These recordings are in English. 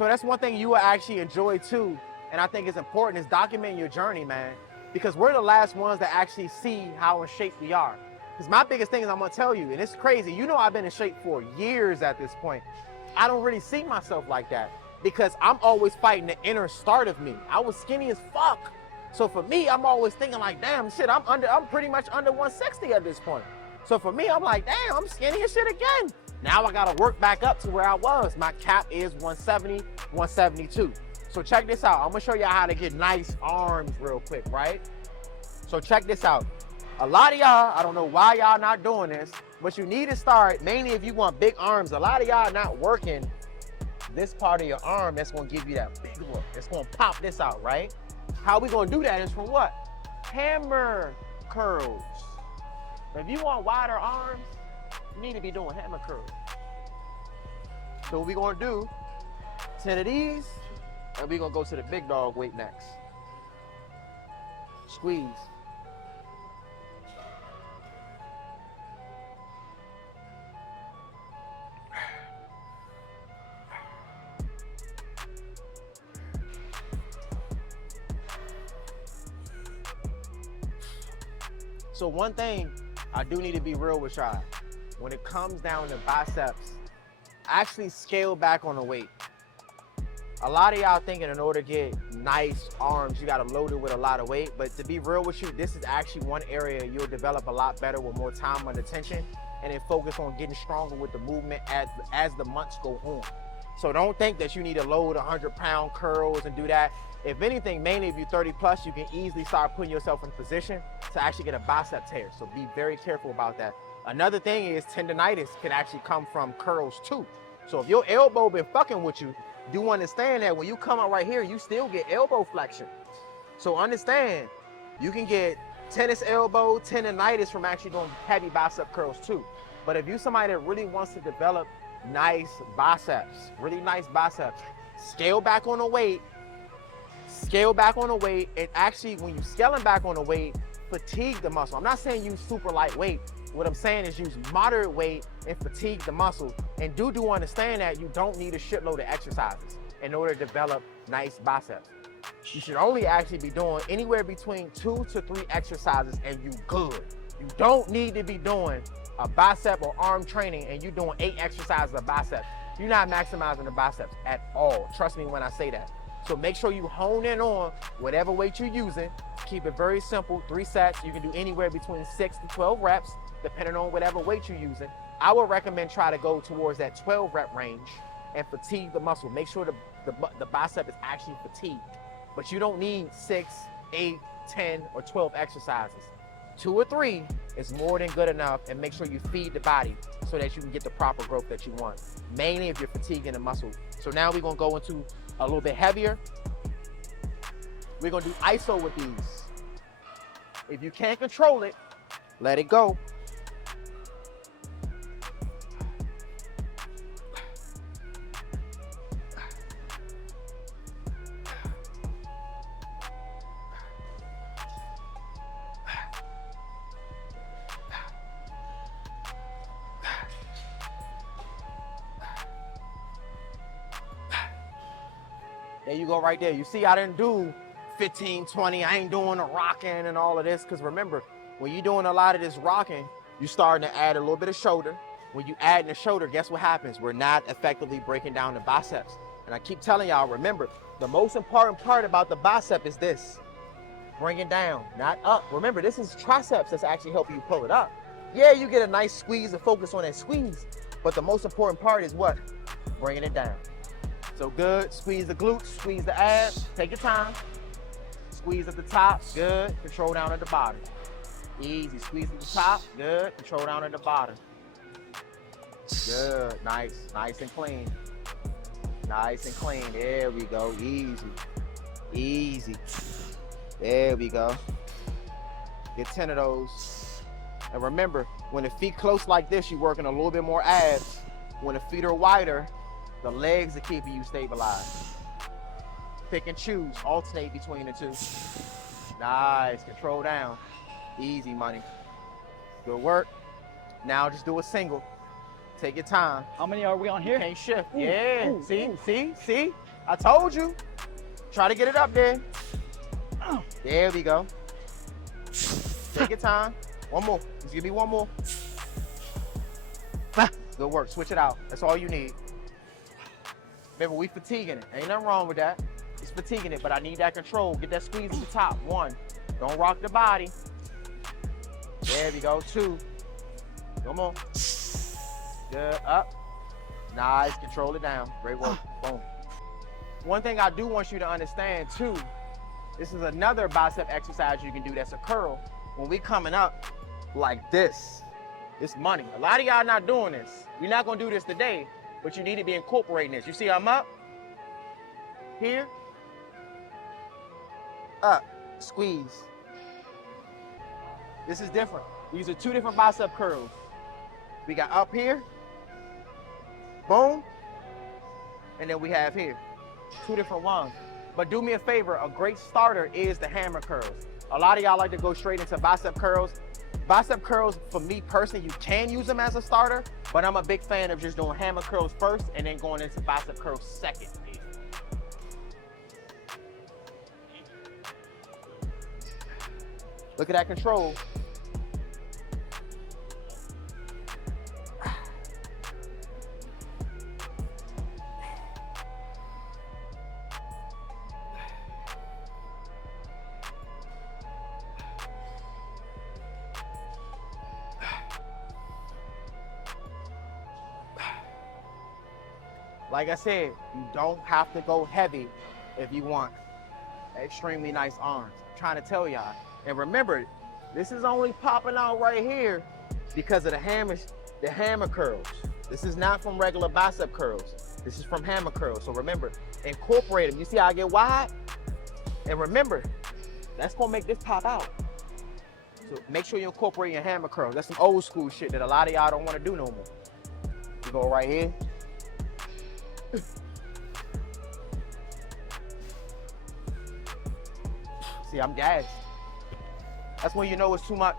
So that's one thing you will actually enjoy too. And I think it's important is documenting your journey, man. Because we're the last ones that actually see how in shape we are. Because my biggest thing is I'm gonna tell you, and it's crazy, you know I've been in shape for years at this point. I don't really see myself like that because I'm always fighting the inner start of me. I was skinny as fuck. So for me, I'm always thinking like, damn, shit, I'm pretty much under 160 at this point. So for me, I'm like, damn, I'm skinny as shit again. Now I gotta work back up to where I was. My cap is 170, 172. So check this out. I'm gonna show y'all how to get nice arms real quick, right? So check this out. A lot of y'all, I don't know why y'all not doing this, but you need to start, mainly if you want big arms, a lot of y'all not working this part of your arm that's gonna give you that big look. It's gonna pop this out, right? How we gonna do that is from what? Hammer curls. If you want wider arms, you need to be doing hammer curls. So what we gonna do, 10 of these, and we gonna go to the big dog weight next. Squeeze. So one thing I do need to be real with y'all, when it comes down to biceps, actually scale back on the weight. A lot of y'all thinking in order to get nice arms, you gotta load it with a lot of weight, but to be real with you, this is actually one area you'll develop a lot better with more time and attention, and then focus on getting stronger with the movement as the months go on. So don't think that you need to load 100-pound curls and do that. If anything, mainly if you're 30 plus, you can easily start putting yourself in position to actually get a bicep tear. So be very careful about that. Another thing is tendonitis can actually come from curls too. So if your elbow been fucking with you, do understand that when you come out right here, you still get elbow flexion. So understand, you can get tennis elbow, tendonitis from actually doing heavy bicep curls too. But if you're somebody that really wants to develop nice biceps, really nice biceps, scale back on the weight, and actually when you scaling back on the weight, fatigue the muscle. I'm not saying use super lightweight. What I'm saying is use moderate weight and fatigue the muscle. And do understand that you don't need a shitload of exercises in order to develop nice biceps. You should only actually be doing anywhere between 2 to 3 exercises and you good. You don't need to be doing a bicep or arm training and you're doing 8 exercises of biceps. You're not maximizing the biceps at all. Trust me when I say that. So make sure you hone in on whatever weight you're using. Keep it very simple, 3 sets. You can do anywhere between 6 to 12 reps, depending on whatever weight you're using. I would recommend try to go towards that 12 rep range and fatigue the muscle. Make sure the bicep is actually fatigued. But you don't need 6, 8, 10, or 12 exercises. 2 or 3 is more than good enough, and make sure you feed the body so that you can get the proper growth that you want, mainly if you're fatiguing the muscle. So now we're gonna go into a little bit heavier. We're gonna do iso with these. If you can't control it, let it go. There you go right there. You see I didn't do 15, 20. I ain't doing the rocking and all of this, because remember, when you're doing a lot of this rocking, you're starting to add a little bit of shoulder. When you add in the shoulder, guess what happens? We're not effectively breaking down the biceps. And I keep telling y'all, remember, the most important part about the bicep is this. Bring it down, not up. Remember, this is triceps that's actually helping you pull it up. Yeah, you get a nice squeeze and focus on that squeeze, but the most important part is what? Bringing it down. So good, squeeze the glutes, squeeze the abs, take your time. Squeeze at the top, good, control down at the bottom. Easy, squeeze at the top, good, control down at the bottom. Good, nice and clean. Nice and clean, there we go, easy. There we go. Get 10 of those. And remember, when the feet close like this, you're working a little bit more abs. When the feet are wider, the legs are keeping you stabilized. Pick and choose, alternate between the two. Nice, control down. Easy money. Good work. Now just do a single. Take your time. How many are we on here? You can't shift. Ooh, yeah, ooh, see? I told you. Try to get it up there. There we go. Take your time. One more. Just give me one more. Good work. Switch it out. That's all you need. Remember, we fatiguing it. Ain't nothing wrong with that. It's fatiguing it, but I need that control. Get that squeeze at the top. 1. Don't rock the body. There we go. 2. Come on. Good. Up. Nice. Control it down. Great work. Boom. One thing I do want you to understand too, this is another bicep exercise you can do that's a curl. When we coming up like this, it's money. A lot of y'all not doing this. We're not gonna do this today, but you need to be incorporating this. You see I'm up, here, up, squeeze. This is different. These are 2 different bicep curls. We got up here, boom, and then we have here. 2 different ones. But do me a favor, a great starter is the hammer curls. A lot of y'all like to go straight into bicep curls. Bicep curls, for me personally, you can use them as a starter, but I'm a big fan of just doing hammer curls first and then going into bicep curls second. Look at that control. Like I said, you don't have to go heavy if you want extremely nice arms. I'm trying to tell y'all. And remember, this is only popping out right here because of the hammer curls. This is not from regular bicep curls. This is from hammer curls. So remember, incorporate them. You see how I get wide? And remember, that's gonna make this pop out. So make sure you incorporate your hammer curls. That's some old school shit that a lot of y'all don't wanna do no more. You go right here. See, I'm gassed. That's when you know it's too much.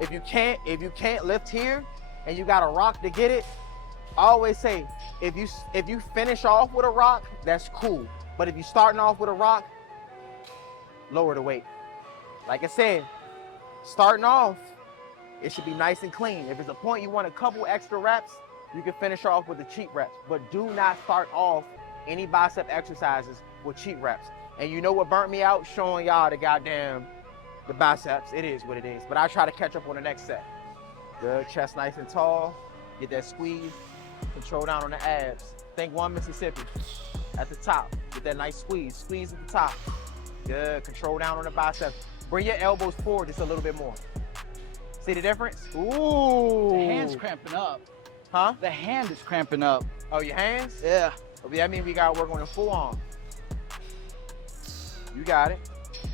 If you can't lift here and you got a rock to get it, I always say, if you finish off with a rock, that's cool. But if you're starting off with a rock, lower the weight. Like I said, starting off, it should be nice and clean. If it's a point you want a couple extra reps, you can finish off with the cheat reps. But do not start off any bicep exercises with cheat reps. And you know what burnt me out? Showing y'all the biceps. It is what it is. But I try to catch up on the next set. Good, chest nice and tall. Get that squeeze. Control down on the abs. Think 1 Mississippi at the top. Get that nice squeeze. Squeeze at the top. Good, control down on the biceps. Bring your elbows forward just a little bit more. See the difference? Ooh. The hand's cramping up. Huh? The hand is cramping up. Oh, your hands? Yeah. Oh, that means we gotta work on the full arm. You got it.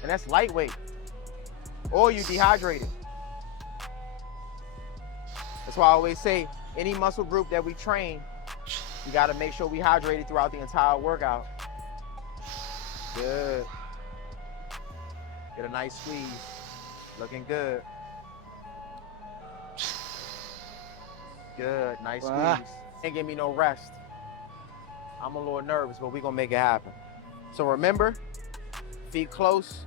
And that's lightweight. Or you dehydrated. That's why I always say, any muscle group that we train, you gotta make sure we hydrated throughout the entire workout. Good. Get a nice squeeze. Looking good. Good, nice squeeze. Ain't give me no rest. I'm a little nervous, but we're gonna make it happen. So remember, feet close,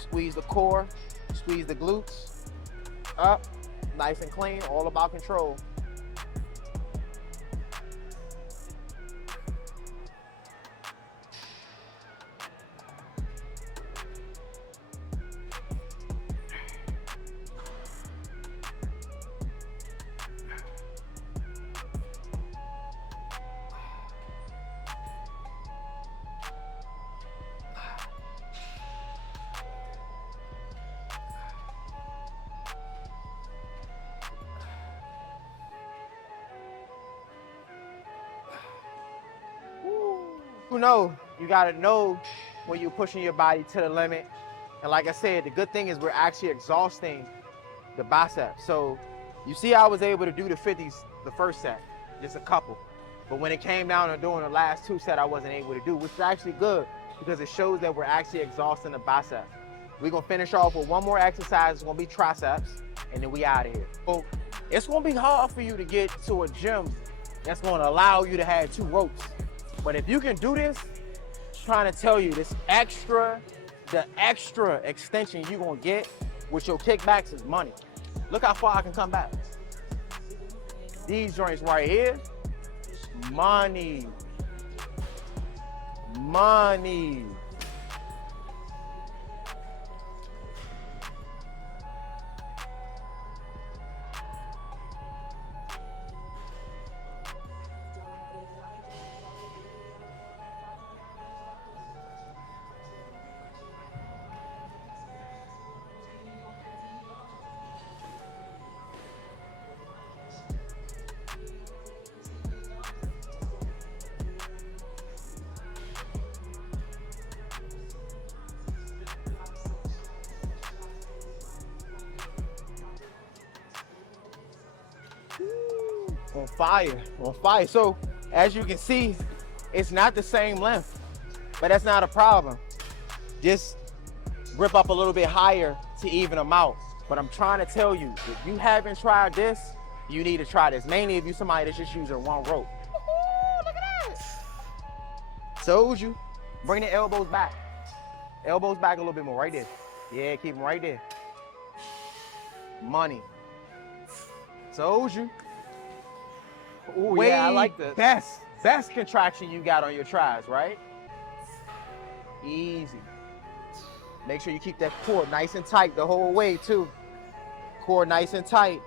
squeeze the core, squeeze the glutes, up, nice and clean, all about control. You gotta know when you're pushing your body to the limit. And like I said, the good thing is we're actually exhausting the biceps. So you see I was able to do the 50s the first set, just a couple. But when it came down to doing the last 2 sets, I wasn't able to do, which is actually good because it shows that we're actually exhausting the biceps. We're gonna finish off with one more exercise. It's gonna be triceps, and then we out of here. So it's gonna be hard for you to get to a gym that's gonna allow you to have 2 ropes. But if you can do this, trying to tell you, the extra extension you're gonna get with your kickbacks is money. Look how far I can come back. These joints right here, money. Money. On fire, on fire. So as you can see, it's not the same length, but that's not a problem. Just rip up a little bit higher to even them out. But I'm trying to tell you, if you haven't tried this, you need to try this. Mainly if you're somebody that's just using one rope. Ooh, look at that. Told you. Bring the elbows back. Elbows back a little bit more, right there. Yeah, keep them right there. Money. Told you. Ooh, yeah, I like this. Best contraction you got on your tries, right? Easy. Make sure you keep that core nice and tight the whole way too. Core nice and tight.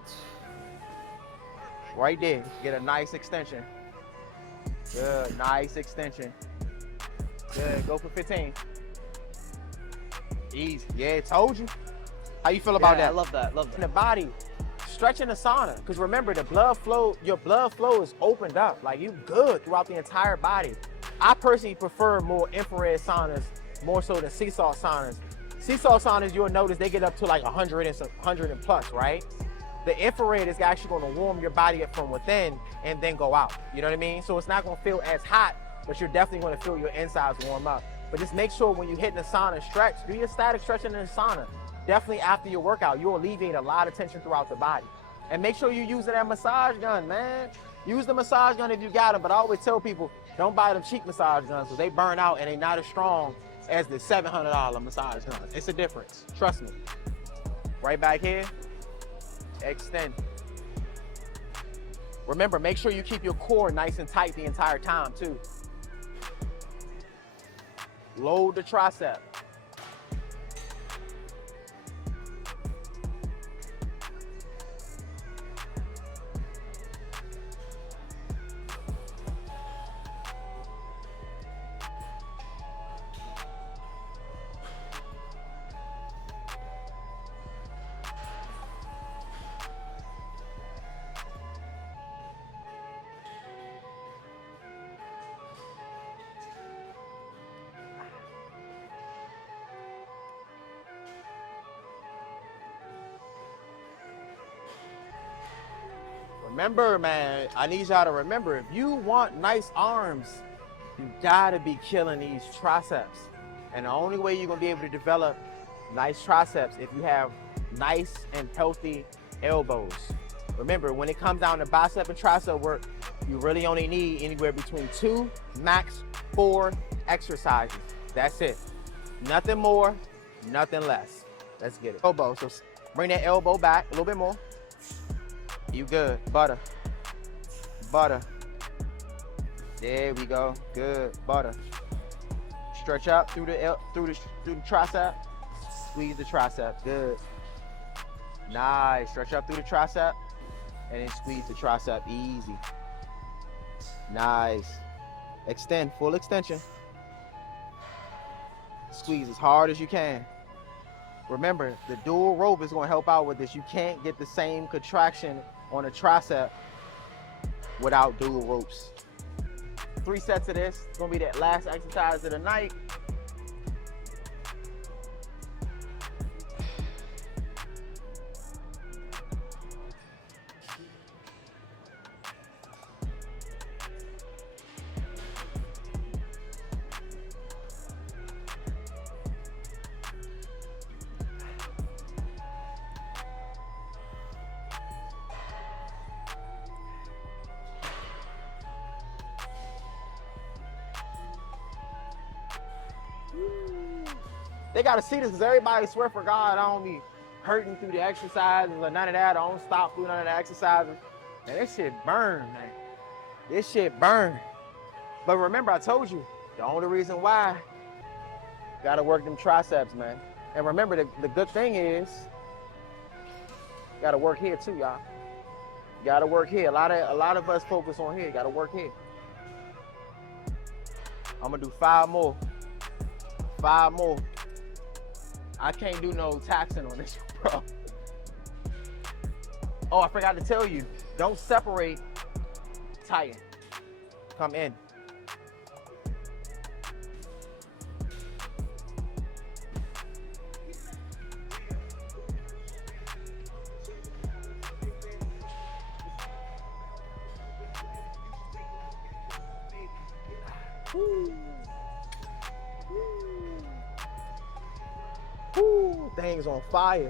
Right there, get a nice extension. Good, nice extension. Good, go for 15. Easy, yeah, told you. How you feel about that? I love that, love that. In the body, stretching the sauna, because remember the blood flow, your blood flow is opened up, like you good throughout the entire body. I personally prefer more infrared saunas, more so than sea salt saunas. Sea salt saunas, you'll notice they get up to like 100 and plus, right? The infrared is actually going to warm your body up from within and then go out. You know what I mean? So it's not going to feel as hot, but you're definitely going to feel your insides warm up. But just make sure when you hit the sauna stretch, do your static stretching in the sauna. Definitely after your workout, you'll alleviate a lot of tension throughout the body. And make sure you're using that massage gun, man. Use the massage gun if you got them, but I always tell people, don't buy them cheap massage guns because they burn out and they're not as strong as the $700 massage guns. It's a difference, trust me. Right back here, extend. Remember, make sure you keep your core nice and tight the entire time too. Load the tricep. Remember, man, I need y'all to remember, if you want nice arms, you gotta be killing these triceps. And the only way you're gonna be able to develop nice triceps if you have nice and healthy elbows. Remember, when it comes down to bicep and tricep work, you really only need anywhere between 2, max 4 exercises. That's it. Nothing more, nothing less. Let's get it. Elbow, so bring that elbow back a little bit more. You good, butter, butter. There we go, good, butter. Stretch up through the tricep, squeeze the tricep, good. Nice, stretch up through the tricep, and then squeeze the tricep, easy. Nice, extend, full extension. Squeeze as hard as you can. Remember, the dual rope is gonna help out with this. You can't get the same contraction on a tricep without dual ropes. 3 sets of this. It's gonna be that last exercise of the night. They gotta see this because everybody swear for God, I don't be hurting through the exercises or none of that. I don't stop through none of the exercises. Man, this shit burn, man. This shit burn. But remember, I told you, the only reason why, you gotta work them triceps, man. And remember, the good thing is, you gotta work here too, y'all. You gotta work here. A lot of us focus on here. You gotta work here. I'm gonna do 5 more. 5 more. I can't do no taxing on this, bro. Oh, I forgot to tell you, don't separate, tighten. Come in. Woo. Woo. Thing's on fire.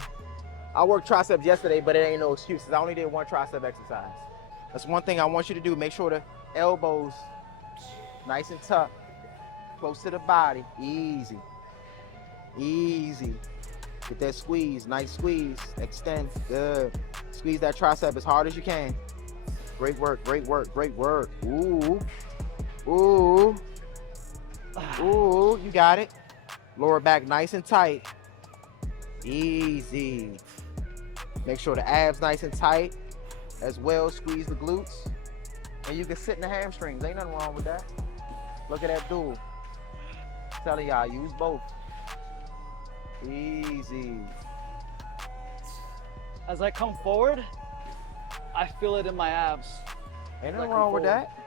I worked triceps yesterday, but it ain't no excuses. I only did 1 tricep exercise. That's one thing I want you to do. Make sure the elbows nice and tucked, close to the body. Easy. Easy. Get that squeeze, nice squeeze. Extend, good. Squeeze that tricep as hard as you can. Great work, great work, great work. Ooh. Ooh. Ooh, you got it. Lower back nice and tight. Easy. Make sure the abs nice and tight. As well, squeeze the glutes. And you can sit in the hamstrings. Ain't nothing wrong with that. Look at that dual. Telling y'all, use both. Easy. As I come forward, I feel it in my abs. Ain't nothing wrong with that.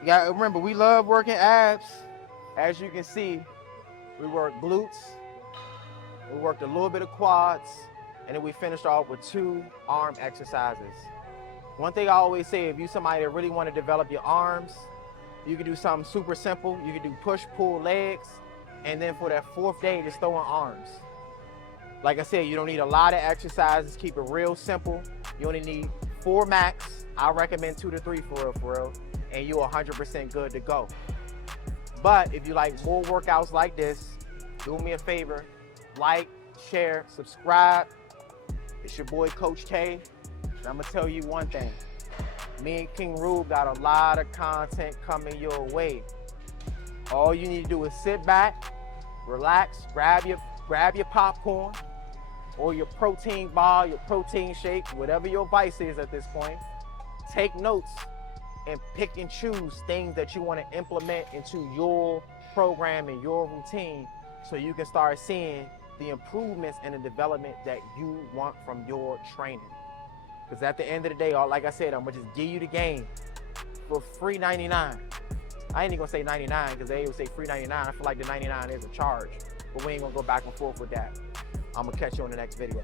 You gotta remember, we love working abs. As you can see, we work glutes. We worked a little bit of quads. And then we finished off with 2 arm exercises. One thing I always say, if you're somebody that really want to develop your arms, you can do something super simple. You can do push, pull, legs. And then for that 4th day, just throw in arms. Like I said, you don't need a lot of exercises. Keep it real simple. You only need 4 max. I recommend 2 to 3 for real. And you're 100% good to go. But if you like more workouts like this, do me a favor, like, share, subscribe. It's your boy, Coach K. And I'm gonna tell you one thing. Me and King Rube got a lot of content coming your way. All you need to do is sit back, relax, grab your popcorn or your protein bar, your protein shake, whatever your vice is at this point. Take notes and pick and choose things that you want to implement into your program and your routine so you can start seeing the improvements and the development that you want from your training. Because at the end of the day, like I said, I'm gonna just give you the game for free 99. I ain't even gonna say 99 because they would say free 99. I feel like the 99 is a charge, but we ain't gonna go back and forth with that. I'm gonna catch you on the next video.